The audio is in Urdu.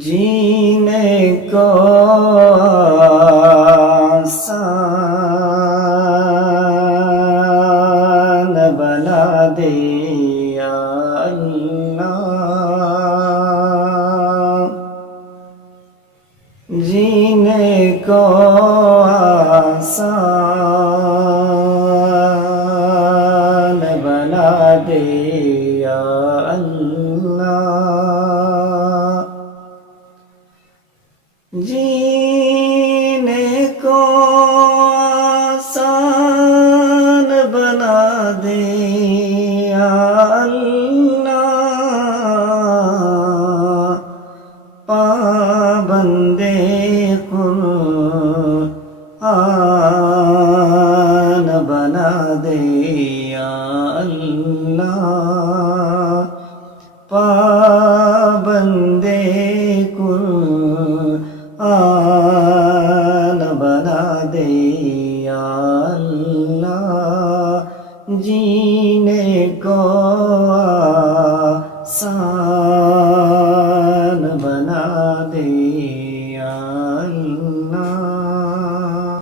جینے کو آسان بنا دے یا اللہ، جینے کو آسان بنا دے یا اللہ، جینے کو آسان بنا دے یا اللہ، پابندے قرآن بنا دے یا اللہ، پابندے قرآن بنا دے یا اللہ، جینے کو آسان بنا دے